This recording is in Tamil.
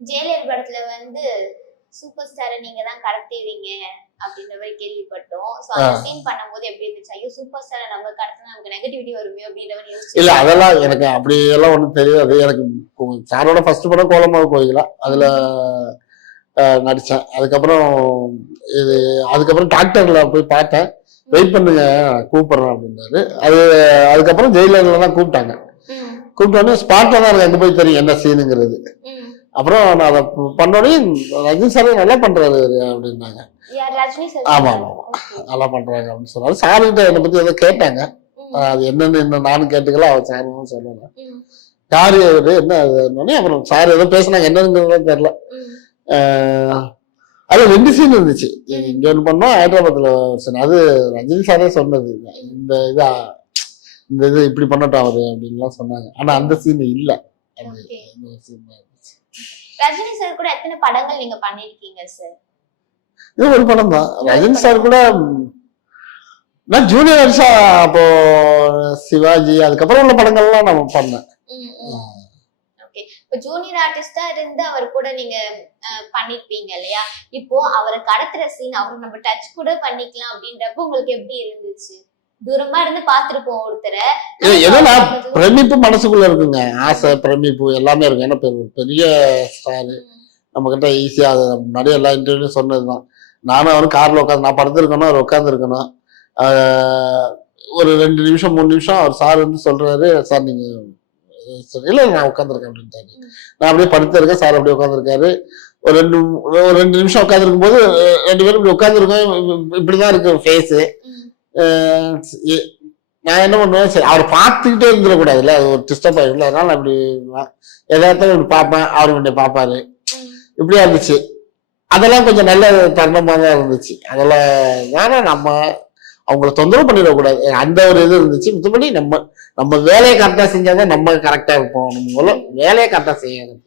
ஜெயிலர் படத்துல வந்து சூப்பர் ஸ்டாரை நீங்க தான் கடத்துவீங்க அப்படின்ற மாதிரி கேள்விப்பட்டோம். சோ அந்த சீன் பண்ணும்போது எப்படி இருந்துச்சு? ஐயோ சூப்பர் ஸ்டாரை நம்ம கடத்தினா நமக்கு நெகட்டிவிட்டி வருமே அப்படின்ற மாதிரி யோசிச்சு. இல்ல அதெல்லாம் எனக்கு அப்படி எல்லாம் ஒண்ணும் தெரியாது. எனக்கு சாரோட ஃபர்ஸ்ட் படம் கோலமாவு கோயிலா அதுல நடிச்சேன். அதுக்கப்புறம் அதுக்கப்புறம் டாக்டர்ல போய் பார்த்தேன். வெயிட் பண்ணுங்க கூப்பிடுறேன் அப்படின்னாரு. அதுக்கப்புறம் ஜெயிலர்ல தான் கூப்பிட்டாங்க. கூப்பிட்டோடனே ஸ்பாட்ல தான் எனக்கு அங்க போய் தெரியும் என்ன சீனுங்கிறது. அப்புறம் நான் அதை பண்ணோடனே ரஜினி சார் நல்லா பண்றாரு அப்படின்னாங்க. ஆமா ஆமா நல்லா பண்றாங்க அப்படின்னு சொன்னாரு. சாருகிட்ட என்னை பத்தி ஏதோ கேட்டாங்க. அது என்னன்னு நானும் கேட்டுக்கலாம், அவர் சாரும் சொல்லல. யாரு அவரு என்ன அப்புறம் சார் ஏதோ பேசினாங்க, என்னன்னு தெரியல. அது 2 சீன் இருந்துச்சு. இங்க ஒண்ணு பண்ணோம், ஹைதராபாத்ல அது ரஜினி சாரே சொன்னது. இந்த இது இப்படி பண்ணட்டும் அவரு அப்படின்லாம் சொன்னாங்க. ஆனா அந்த சீன் இல்ல. ரஜினி சார் கூட எத்தனை படங்கள் நீங்க பண்ணிருக்கீங்க சார்? இது ஒரு படம் தான். ரஜினி சார் கூட நான் ஜூனியர் வருஷா அப்போ சிவாஜி அதுக்கப்புறம் உள்ள படங்கள்லாம் நம்ம பண்ணேன். இப்ப ஜூனியர் ஆர்டிஸ்டா இருந்து அவர் கூட நீங்க பண்ணிருப்பீங்க இல்லையா? இப்போ அவரை கடத்துற சீன் அவரை நம்ம டச் கூட பண்ணிக்கலாம் அப்படின்றப்ப உங்களுக்கு எப்படி இருந்துச்சு? தூரமா இருந்து பாத்துருப்போம் ஒருத்தரை. எதனா பிரமிப்பு மனசுக்குள்ள இருக்குங்க, ஆசை பிரமிப்பு எல்லாமே இருக்கு. ஏன்னா பெரிய ஸ்டாரு நம்ம கிட்ட ஈஸியா அது முன்னாடியே எல்லா இன்டர்வியூலையும் சொன்னதுதான். நானும் அவரும் கார்ல உட்காந்து நான் படுத்திருக்கணும், அவர் உட்காந்து இருக்கணும். ஒரு 2 நிமிஷம் 3 நிமிஷம் அவர் சார் வந்து சொல்றாரு, சார் நீங்க இல்ல நான் உட்காந்துருக்கேன் அப்படின்ட்டாரு. நான் அப்படியே படுத்திருக்கேன், சார் அப்படியே உட்காந்துருக்காரு. ஒரு 2 நிமிஷம் உட்காந்துருக்கும் போது 2 பேரும் இப்படி உட்காந்துருக்கோம், இப்படிதான் இருக்கு ஃபேஸு. நான் என்ன பண்ணுவேன், சரி அவரை பார்த்துக்கிட்டே இருந்துடக்கூடாதுல்ல, அது ஒரு டிஸ்டர்ப் ஆகிடும்ல. அதனால நான் இப்படி எதாச்சும் இப்படி பார்ப்பேன், அவரு கொஞ்சம் பார்ப்பாரு, இப்படியா இருந்துச்சு. அதெல்லாம் கொஞ்சம் நல்ல தருணமாக தான் இருந்துச்சு. அதெல்லாம் ஏன்னா நம்ம அவங்கள தொந்தரவு பண்ணிடக்கூடாது, அந்த ஒரு இது இருந்துச்சு. மற்றபடி நம்ம வேலையை கரெக்டாக செஞ்சாதான் நம்ம கரெக்டாக இருப்போம். நம்ம வேலையை கரெக்டாக செய்யறது.